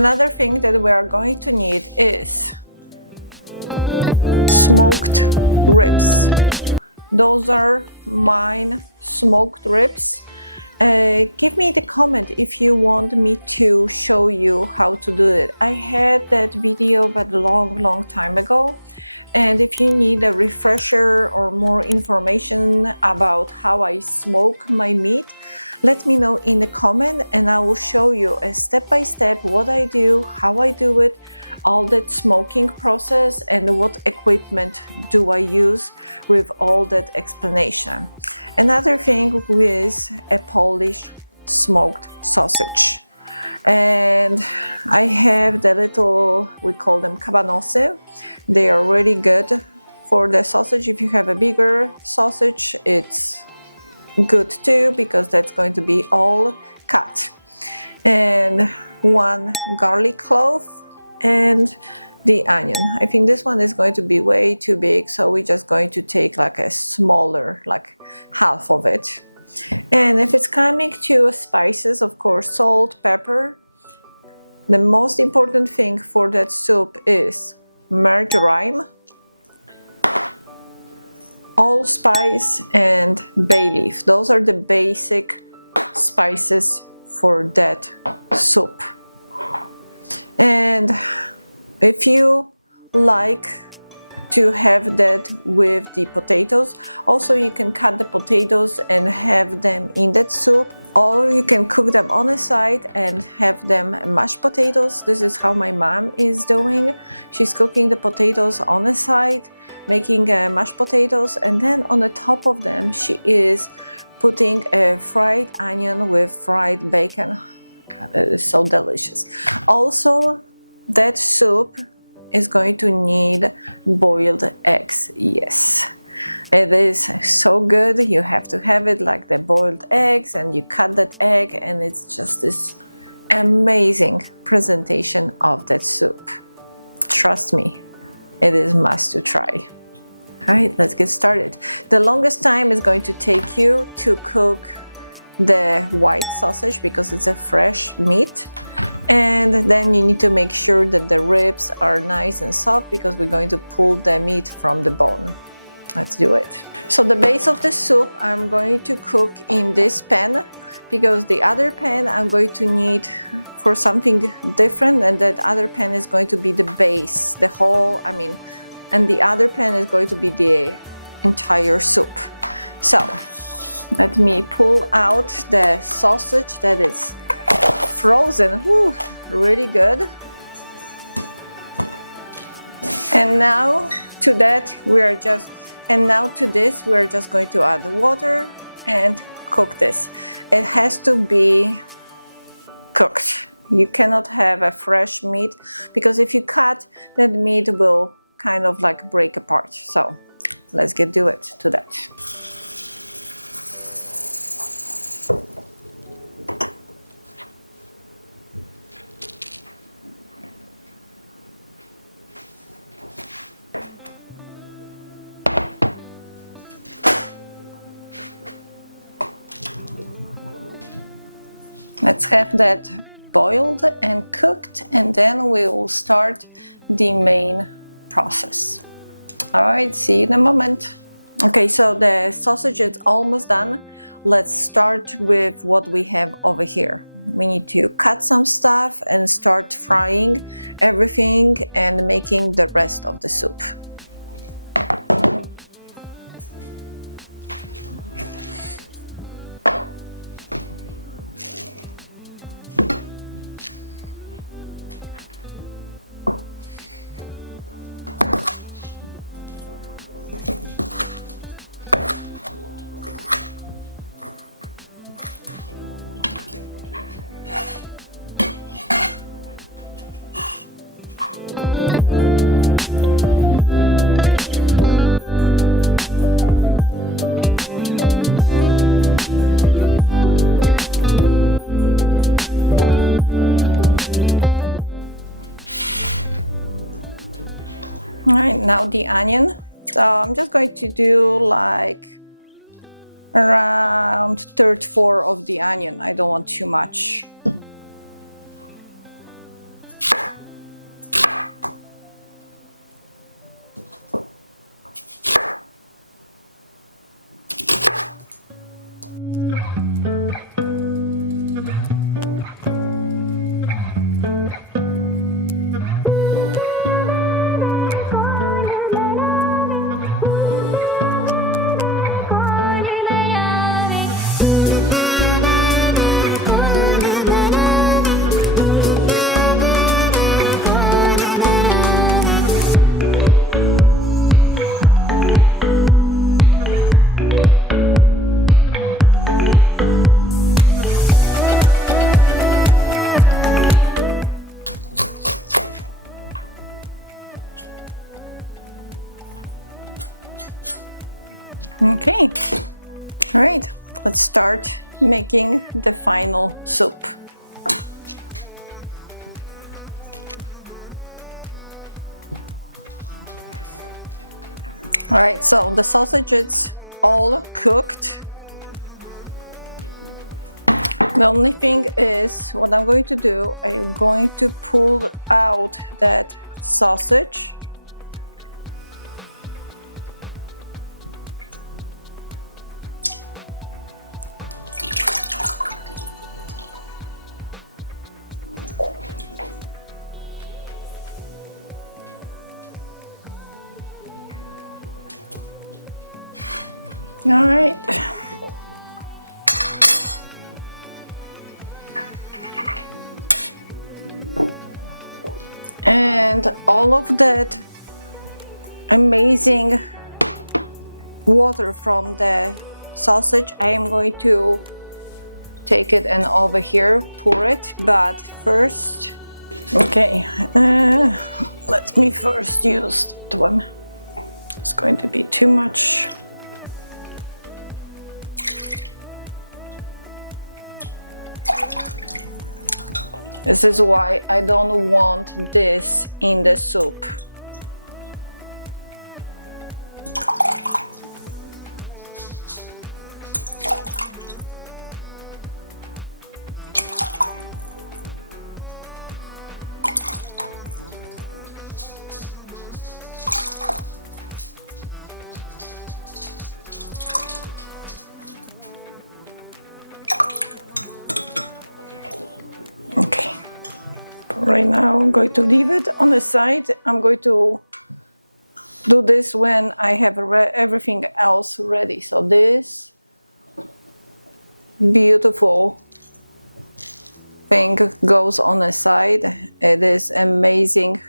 Another thing that we are going to need is smoked ribs. Those are mine smoked ribs. Give me the comment if you want me to show you how to do it. I had that video but a long time ago, and if you need a refresher or more information about how I smoke my meat, let me know in the comment and I will show you a step-by-step what I do, how I do it, all that smoking process, and what equipment do I use with all that explanation. Another thing is a Polish smoked sausage. And I have the little, we call them kabanosy. They are really good for the sausage. If you have a bigger sausage, it's good too, because that's going to be all cut. And one garlic clove and the onion. I think this one is going to be way too big, so we're just going to take like a smaller, like half of it. And if it's coming to spices, of course, salt, pepper. The most important thing for that soup is marjoram, allspice, and bay leaf. Those are the basic spices for that soup. And if you like to have that with the potatoes, also you can cut the potatoes and have them in that soup, or you can cook them on the side and have them mashed potatoes. This is how my mom is doing. She's cooking the potatoes on the side, making mashed potatoes, and then on the top of them she is putting a fried onion with fried bacon. God, that is so delicious. Also, that soup is going to need boiled eggs. Yes, it is so good. You have to have it like the boiled eggs, and you cut that egg, and it's just this amazing presentation of that soup. Trust me, it is must to try. All right, let's get started. The longest time is going to take you to cook the white sausage because it's a fresh meat. And then you need to make sure that the ribs are nice and soft because we're going to pull the meat from the bone. Let's do it. So the base of the soup I'm going to cook in this pan, because the other pan I'm going to need for something different, and that other pan is going to be the base, the whole, and the other pan is going to be the entire soup. So let me pull out the sausage that is frozen. Whew, really good. And now to this we're just going to add water and cook this. It has to be cooked. You cannot have a fresh meat, because if you cut, that meat will kind of like break apart. So let's get to that. Let's have that boiled and cooked, and then we will start the main process. All right, see you in a moment. Okay, so the sausage is almost done. Let's start with what we have over here. We need to cut some stuff and start frying everything and making the rest of the soup. All right, now the onion. So I'm just going to do like around 1/3 of the onion. I don't want too much. Okay, all right, let's start making the final soup. All right, so the sausage is all cooked. The only thing is, what I'm going to do, I'm going to pull out that sausage. All right. And all of that amazing water from the sausage, I am going to take it and over here pour it, but first, okay, let me first use that one. It's going to be too much. This is why I don't want this in the soup. Right now I'm going to leave it on the side. I'm going to do this when I have everything else ready. So this beautiful thing goes on the side. It is amazing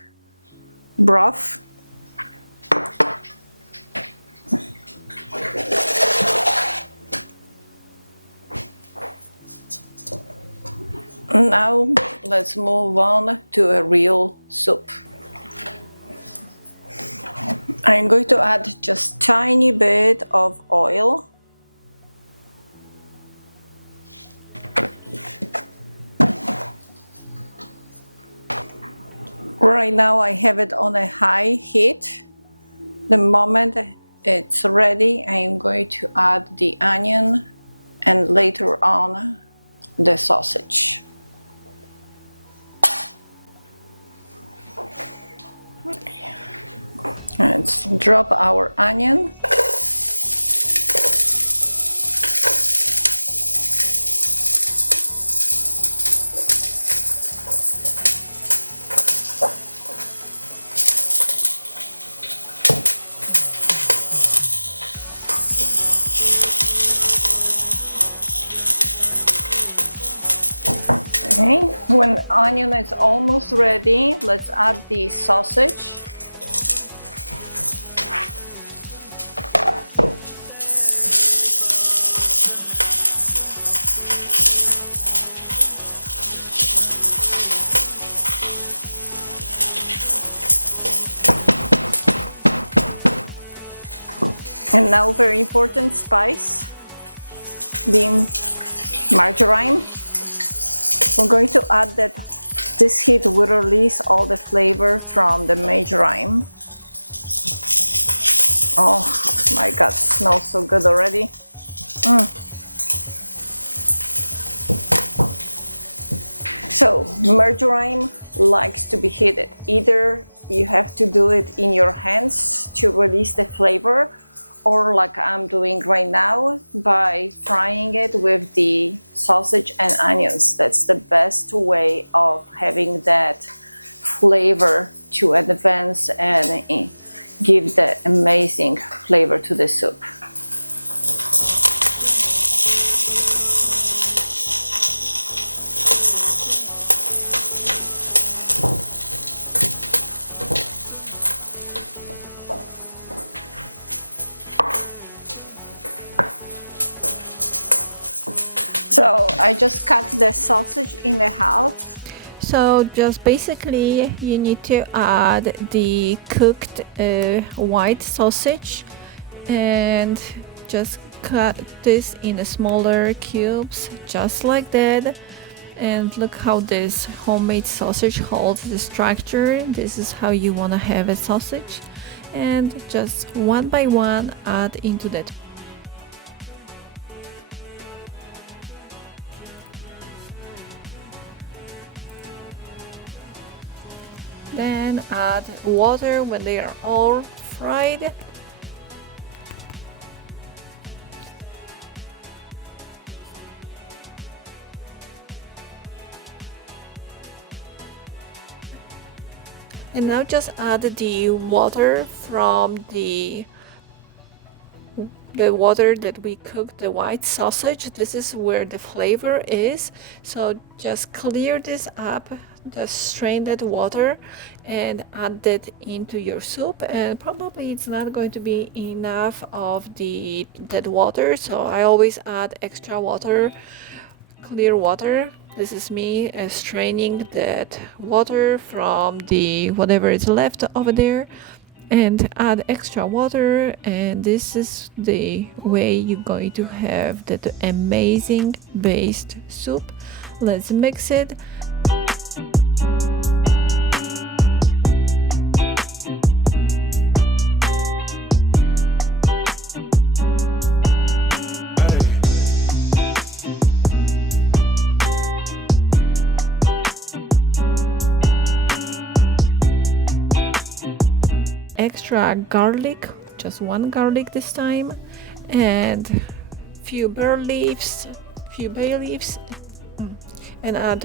broth. Now let's move on to a real soup. I'm going to add just tiny bit of oil. Right now I have it on a high heat. The moment it's ready, I'm going to add the onion and later on the sausage. Let's drop our onion. Okay, when the onion is almost ready, let's add the sausage. And now very important spice, the marjoram. We're going to add that. This heat will release all the flavor from the marjoram. Oh my God, smells so good already. So marjoram likes to be heated. Either you have to do it in your hands to release the flavor, or like I'm doing right now by frying it with the sausage and onions. That's the best way of having that flavor to advance and give the amazing flavor to the soup. So I just cut the sausage in half. So just basically you need to add the cooked white sausage and just cut this in a smaller cubes, just like that. And look how this homemade sausage holds the structure. This is how you want to have a sausage. And just one by one add into that. Then add water when they are all fried. And now just add the water from the water that we cooked the white sausage. This is where the flavor is. So just clear this up, just strain that water and add that into your soup. And probably it's not going to be enough of that water, so I always add extra water, clear water. This is me straining that water from the whatever is left over there, and add extra water, and this is the way you're going to have that amazing based soup. Let's mix it. Extra garlic, just one garlic this time, and few bay leaves, and add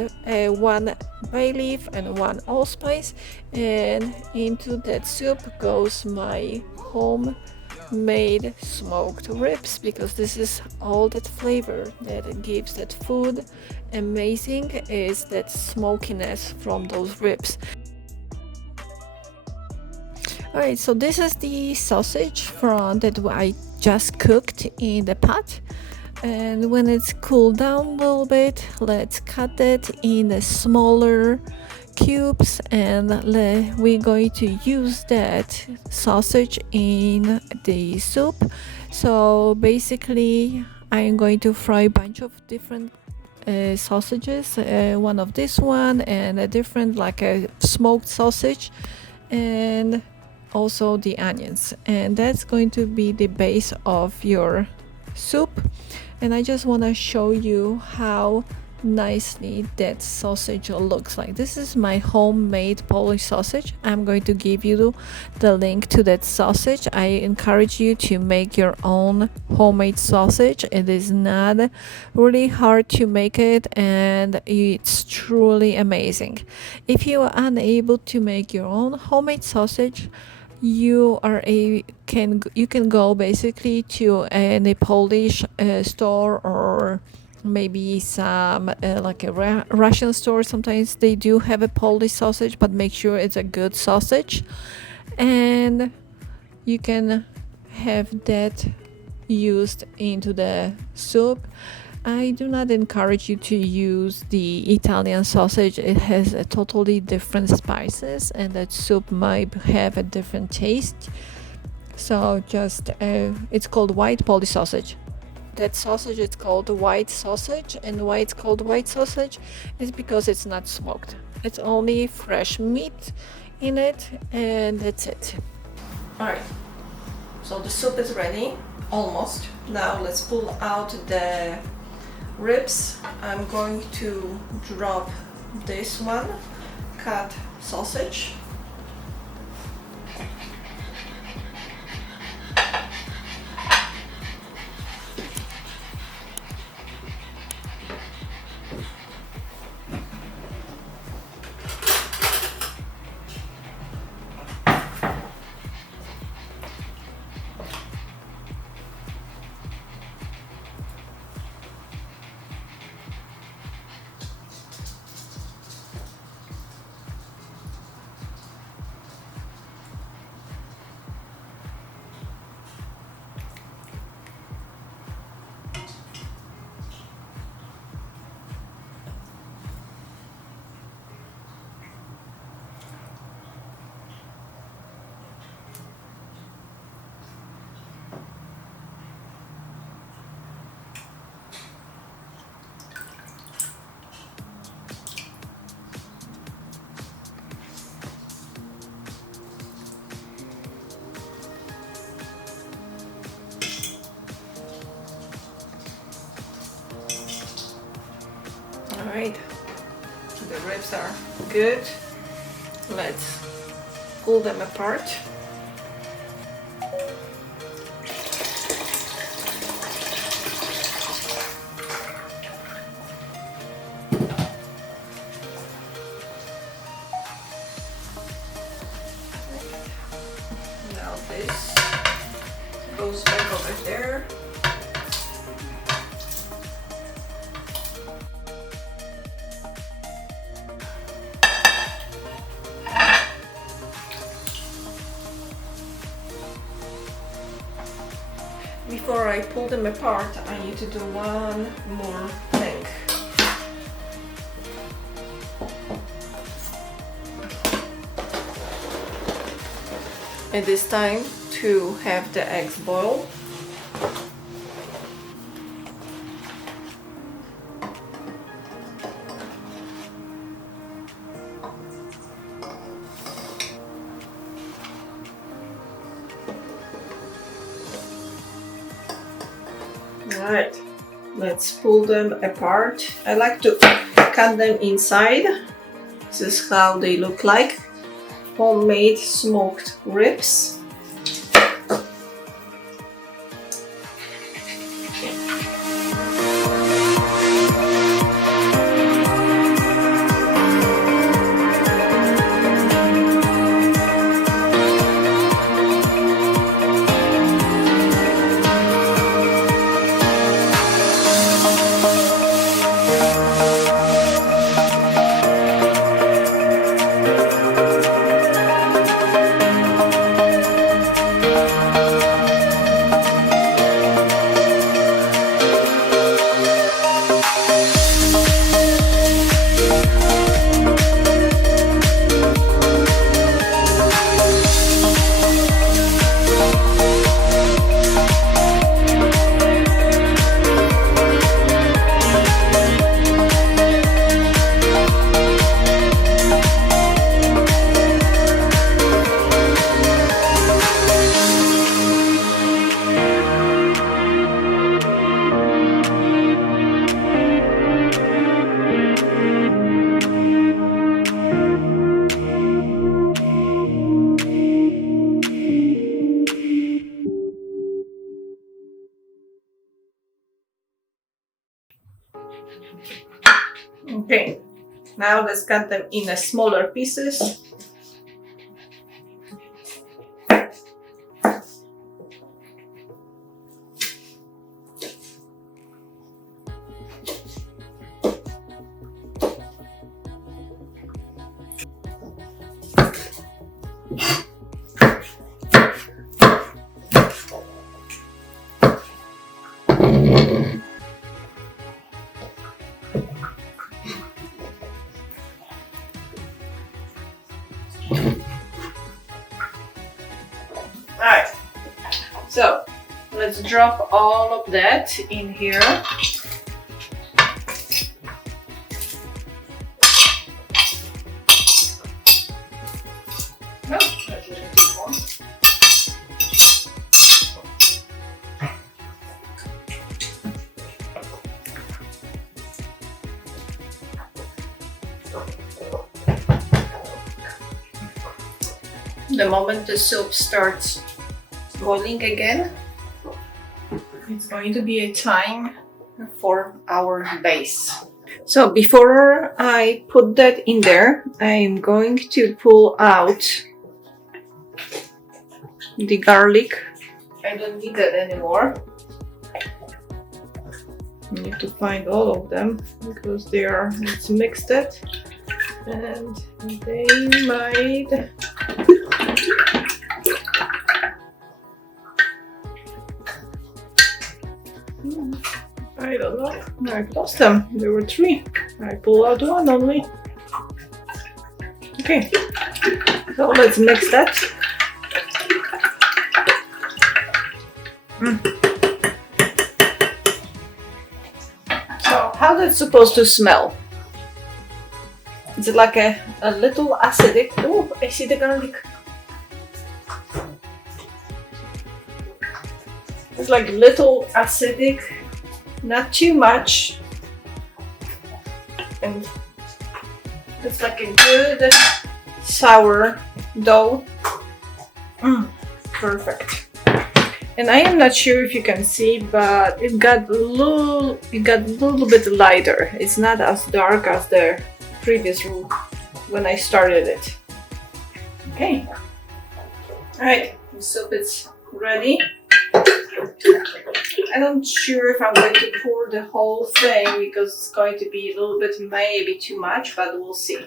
one bay leaf and one allspice, and into that soup goes my homemade smoked ribs, because this is all that flavor that gives that food amazing, is that smokiness from those ribs. Alright, so this is the sausage that I just cooked in the pot, and when it's cooled down a little bit, let's cut that in the smaller cubes, and we're going to use that sausage in the soup. So basically I'm going to fry a bunch of different sausages, one of this one and a different like a smoked sausage, and also the onions, and that's going to be the base of your soup. And I just want to show you how nicely that sausage looks like. This is my homemade Polish sausage. I'm going to give you the link to that sausage. I encourage you to make your own homemade sausage. It is not really hard to make it, and it's truly amazing. If you are unable to make your own homemade sausage, you can go basically to any Polish store, or maybe some like a Russian store. Sometimes they do have a Polish sausage, but make sure it's a good sausage, and you can have that used into the soup. I do not encourage you to use the Italian sausage. It has a totally different spices, and that soup might have a different taste. So just it's called white Polish sausage. That sausage is called white sausage, and why it's called white sausage is because it's not smoked. It's only fresh meat in it, and that's it. Alright, so the soup is ready, almost. Now let's pull out the ribs. I'm going to drop this one, cut sausage. eggs are good. Let's pull them apart. Now this goes back over there. Before I pull them apart, I need to do one more thing. It is time to have the eggs boil. Alright, let's pull them apart. I like to cut them inside. This is how they look like. Homemade smoked ribs. Okay, now let's cut them in smaller pieces. Alright, so let's drop all of that in here. No, that's a little too warm. The moment the soup starts boiling again, it's going to be a time for our base. So before I put that in there, I'm going to pull out the garlic. I don't need that anymore. I need to find all of them because they are, let's mix that, and they might I don't know. I lost them. There were 3. I pulled out 1 only. Okay. So let's mix that. So how that's supposed to smell? Is it like a little acidic? Oh, I see the garlic. It's like little acidic, not too much, and It's like a good sour dough. Perfect. And I am not sure if you can see, but it got a little bit lighter. It's not as dark as the previous roux when I started it. Okay. All right, the soup is ready. I'm not sure if I'm going to pour the whole thing because it's going to be a little bit maybe too much, but we'll see.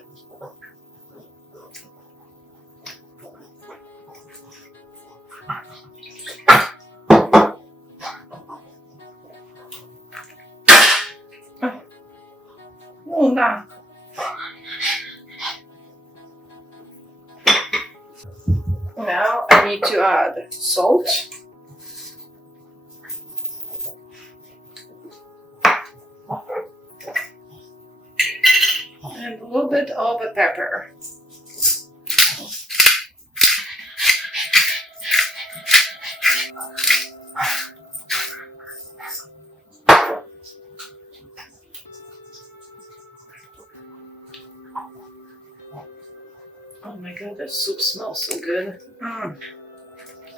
Oh, no. Now I need to add salt. And a little bit of a pepper. Oh my god, the soup smells so good.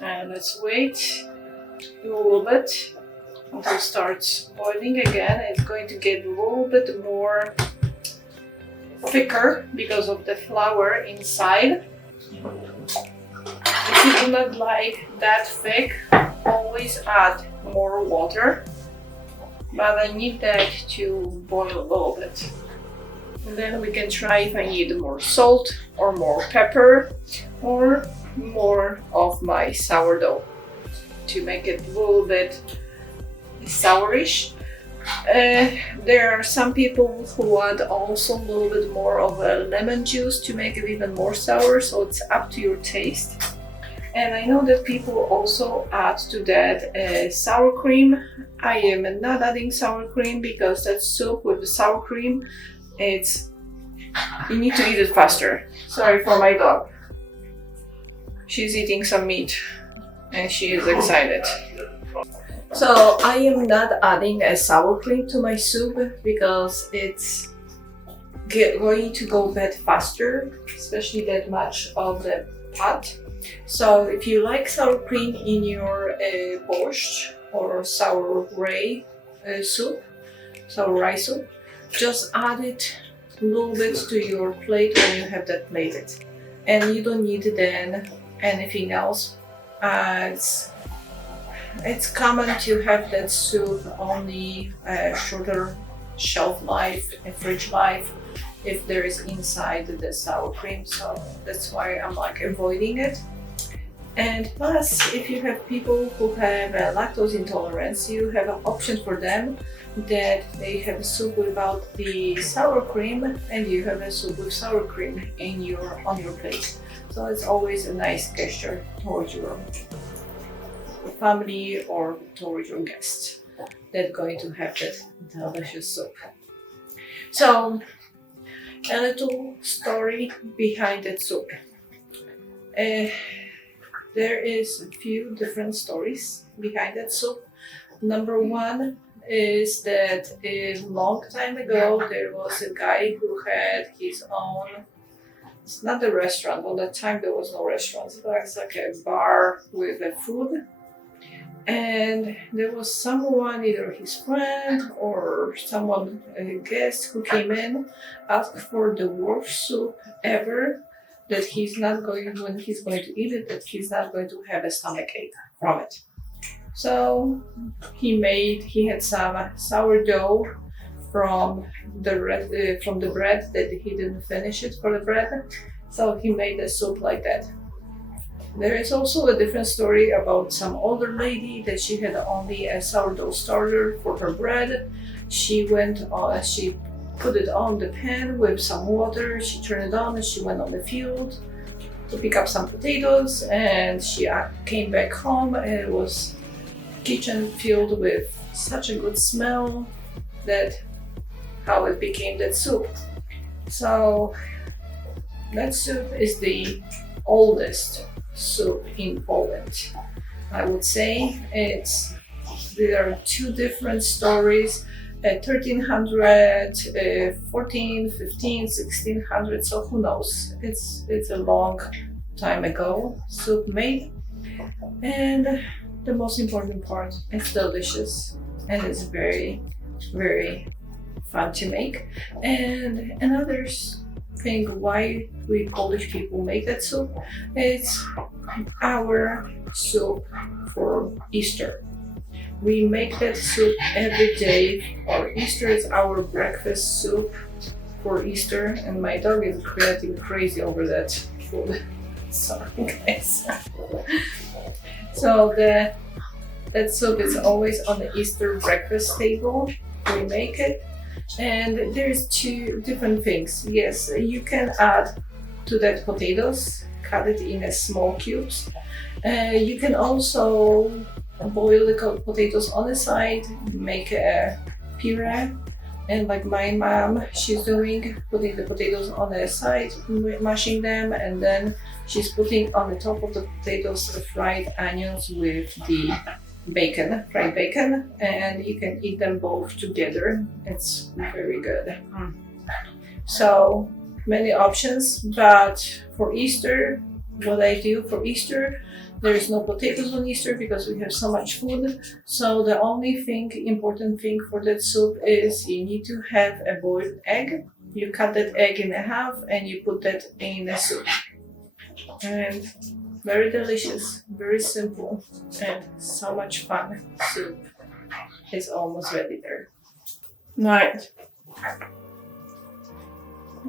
And let's wait a little bit until it starts boiling again. It's going to get a little bit more thicker because of the flour inside. If you do not like that thick, always add more water. But I need that to boil a little bit. And then we can try if I need more salt or more pepper or more of my sourdough to make it a little bit sourish. There are some people who add also a little bit more of a lemon juice to make it even more sour, so it's up to your taste. And I know that people also add to that sour cream. I am not adding sour cream because that soup with the sour cream, you need to eat it faster. Sorry for my dog. She's eating some meat and she is excited. So I am not adding a sour cream to my soup because it's going to go a bit faster, especially that much of the pot. So if you like sour cream in your borscht or sour rice soup, just add it a little bit to your plate when you have that plated. And you don't need then anything else. It's common to have that soup only a shorter shelf life and fridge life if there is inside the sour cream, so that's why I'm like avoiding it. And plus, if you have people who have a lactose intolerance, you have an option for them that they have a soup without the sour cream and you have a soup with sour cream on your plate. So it's always a nice gesture towards your family or towards your guests that's going to have that delicious soup. So, a little story behind that soup. There is a few different stories behind that soup. Number one is that a long time ago there was a guy who had his own, it's not a restaurant, at that time there was no restaurants, but it's like a bar with food. And there was someone, either his friend or someone, a guest who came in, asked for the worst soup ever, that he's not going, when he's going to eat it, that he's not going to have a stomachache from it. So he had some sourdough from the bread that he didn't finish it for the bread. So he made a soup like that. There is also a different story about some older lady that she had only a sourdough starter for her bread. She put it on the pan with some water, she turned it on and she went on the field to pick up some potatoes, and she came back home and it was kitchen filled with such a good smell that how it became that soup. So that soup is the oldest soup in Poland. I would say there are two different stories. 1300, 14, 15, 1600, so who knows? It's a long time ago soup made, and the most important part, it's delicious and it's very, very fun to make. And another thing why we Polish people make that soup, it's our soup for Easter. We make that soup every day. Or Easter is our breakfast soup for Easter, and my dog is getting crazy over that food. Sorry, guys. So that soup is always on the Easter breakfast table. We make it, and there's two different things. Yes, you can add to that potatoes, cut it in small cubes. You can also boil the potatoes on the side, make a puree, and like my mom, she's doing, putting the potatoes on the side, mashing them, and then she's putting on the top of the potatoes the fried onions with the bacon, fried bacon, and you can eat them both together. It's very good. So many options, but for Easter, what I do for Easter, there is no potatoes on Easter because we have so much food. So the only thing, important thing for that soup is you need to have a boiled egg. You cut that egg in half and you put that in the soup. And very delicious, very simple, and so much fun. Soup is almost ready there. Right.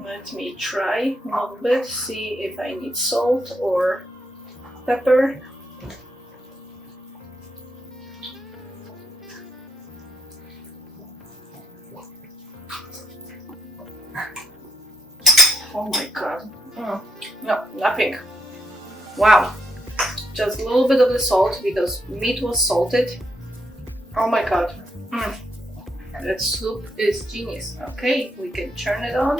Let me try a little bit, see if I need salt or pepper. Oh my god. No, nothing. Wow. Just a little bit of the salt because meat was salted. Oh my god. That soup is genius. Okay, we can turn it on,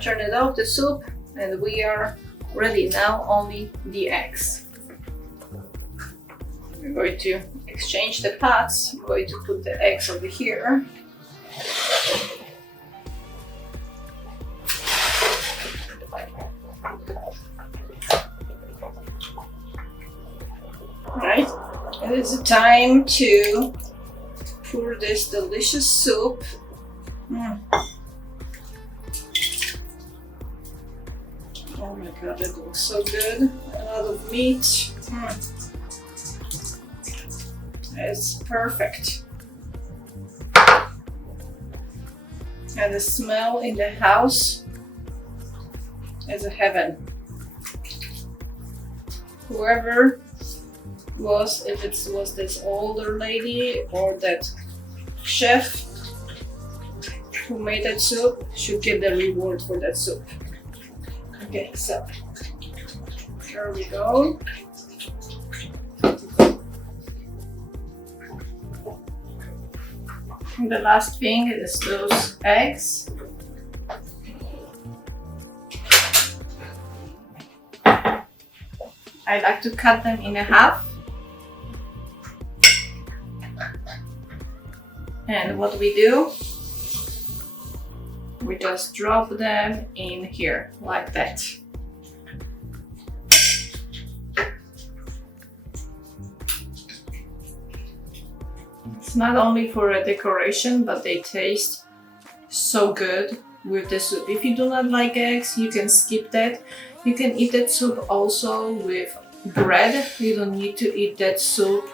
turn it off the soup, and we are ready. Now only the eggs. We're going to exchange the pots. I'm going to put the eggs over here. Right, and it's time to pour this delicious soup. Oh my god, that looks so good. A lot of meat. It's perfect. And the smell in the house is a heaven. Whoever was, if it was this older lady or that chef who made that soup, should get the reward for that soup. Okay, so here we go. And the last thing is those eggs. I like to cut them in half. And what we do, we just drop them in here like that. It's not only for a decoration, but they taste so good with the soup. If you do not like eggs, you can skip that. You can eat that soup also with bread. You don't need to eat that soup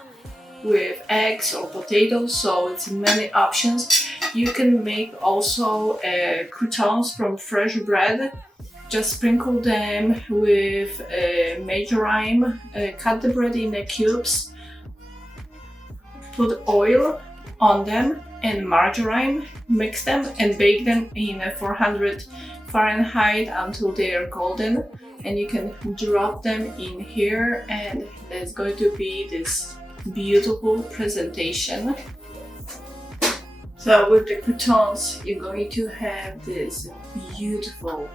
with eggs or potatoes, so it's many options. You can make also croutons from fresh bread. Just sprinkle them with margarine, cut the bread in the cubes, put oil on them and margarine, mix them and bake them in 400 Fahrenheit until they are golden, and you can drop them in here, and there's going to be this beautiful presentation. So with the croutons, you're going to have this beautiful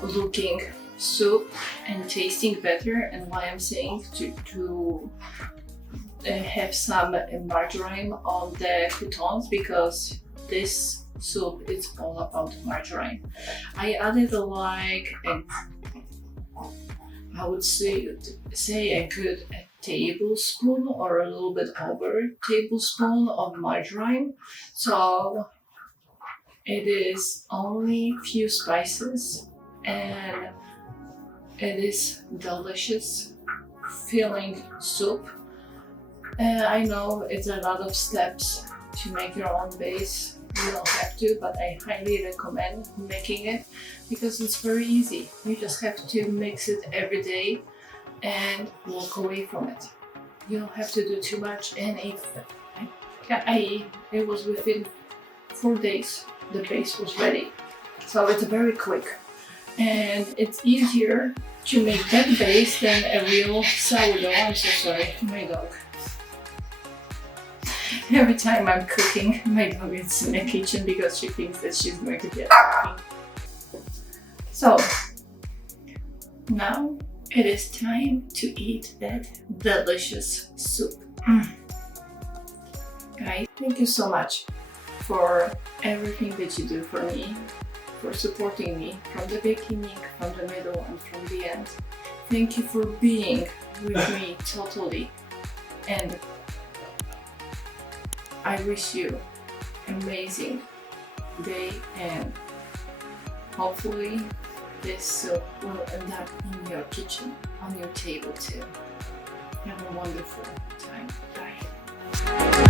looking soup and tasting better. And why I'm saying to have some margarine on the croutons because this soup is all about margarine. I added like I would say a good tablespoon or a little bit over a tablespoon of margarine. So it is only few spices and it is delicious filling soup. I know it's a lot of steps to make your own base. You don't have to, but I highly recommend making it because it's very easy. You just have to mix it every day and walk away from it. You don't have to do too much, and it was within 4 days the base was ready. So it's very quick and it's easier to make that base than a real sourdough. I'm so sorry, my dog. Every time I'm cooking, my dog is in the kitchen because she thinks that she's going to get me. So now it is time to eat that delicious soup. Guys, thank you so much for everything that you do for me, for supporting me from the beginning, from the middle, and from the end. Thank you for being with me totally. And I wish you amazing day, and hopefully this soup will end up in your kitchen, on your table too. Have a wonderful time. Bye.